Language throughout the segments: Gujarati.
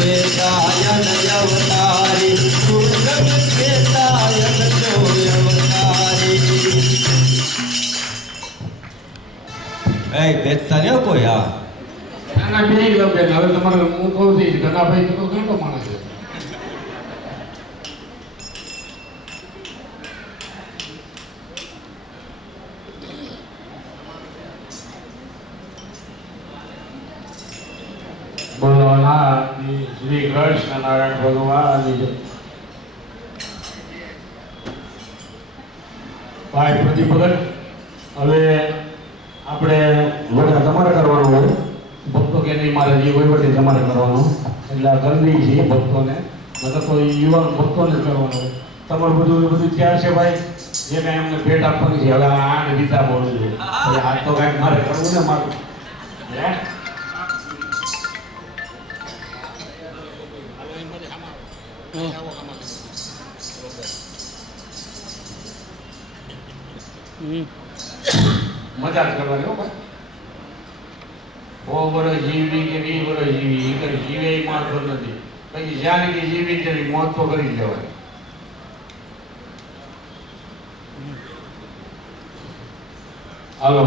કેતાયન અવતારી દુર્ગમ કેતાયન જો અવતારી એ બેસતા ને કોઈ આ આના બે લો બેન હવે તમારે હું કહું છું ગંગાભાઈ તો કેટલો માણસ છે બોલો ના શ્રી કૃષ્ણ નારાયણ ભગવાન ભાઈ પ્રતિભગત હવે આપણે વડા તમારે કરવાનું હોય ભક્તો કે નહીં મારે જે વહીવટી તમારે કરવાનો એટલે ગંદી છે ભક્તોને મતલબ કોઈ યુવાન ભક્તોને જ કરવાનું હોય તમારું બધું તૈયાર છે ભાઈ જે કાંઈ એમને ભેટ આપવાની છે હવે આને ગીતા બોલું છું એટલે આ તો કાંઈક મારે કરવું ને મારું હે મજાક કરવાની હો ભાઈ 100 વર્ષ જીવી કે 20 વર્ષ જીવી એ જીવે એ માણસો નથી પછી જ્યાં કે જીવી તેની મોત તો કરી જવાય હાલો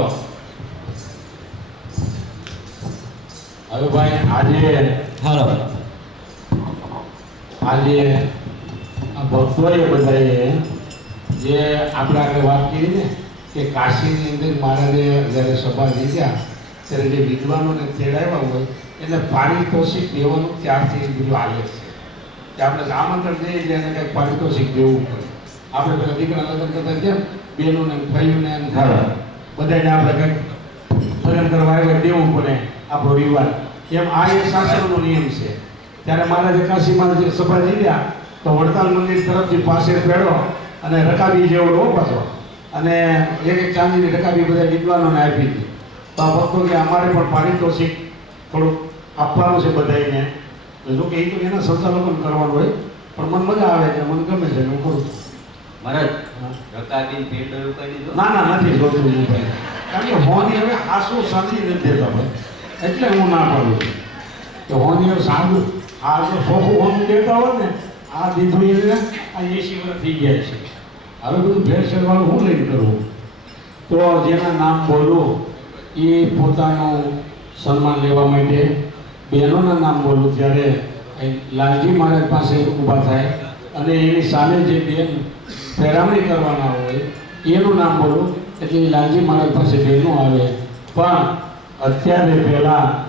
હવે ભાઈ હાલો આજે આ ભક્તોએ બધાએ જે આપણે આગળ વાત કરી ને કે કાશીની અંદર મહારાજે જ્યારે સભા લીધા ત્યારે જે વિદ્વાનોને તેડાવ્યા હોય એને પારિતોષિક દેવાનું ત્યારથી બધું હાલે છે કે આપણે આમંત્રણ દઈએ એટલે એને કંઈક પારિતોષિક દેવું પડે આપણે પેલા દીકરા લગ્ન કરતા કેમ બહેનોને ભાઈઓને બધાને આપણે કંઈક લગ્ન કરવા આવ્યા દેવું પડે આપણો રિવાજ એમ આ એક શાસ્ત્રનો નિયમ છે ત્યારે મહારાજે કાશીમાં જે સભા લીધા તો વડતાલ મંદિર તરફથી પાસે પેડો અને રકાબી જેવો લો પાછો અને એક ચાંદીની રકાબી બધા વિદ્વાનોને આપી હતી તો આ ભક્તો કે અમારે પણ પારિતોષિક થોડુંક આપવાનું છે બધાને જો કે એ તો એના સંચાલકોને કરવાનું હોય પણ મને મજા આવે છે મને ગમે છે હું કરું છું મહારાજ રકાબી ભેટ એવું કરી દીધું ના નથી જોતું હું ભાઈ કારણ કે હોની હવે આસુ સાદી નથી દેતા ભાઈ એટલે હું ના પાડું છું કે હોની હવે સાદું આ જો સોખું હોનું દેતા હોય ને આ દીધું એટલે આ 80 વર્ષ થઈ ગયા છે હવે બધું ભેળસેળવાળું હું લઈને કરવું તો જેના નામ બોલું એ પોતાનું સન્માન લેવા માટે બહેનોના નામ બોલું ત્યારે લાલજી મહારાજ પાસે ઊભા થાય અને એની સામે જે બેન પેરામણી કરવાના હોય એનું નામ બોલું એટલે લાલજી મહારાજ પાસે બહેનો આવે પણ અત્યારે પહેલાં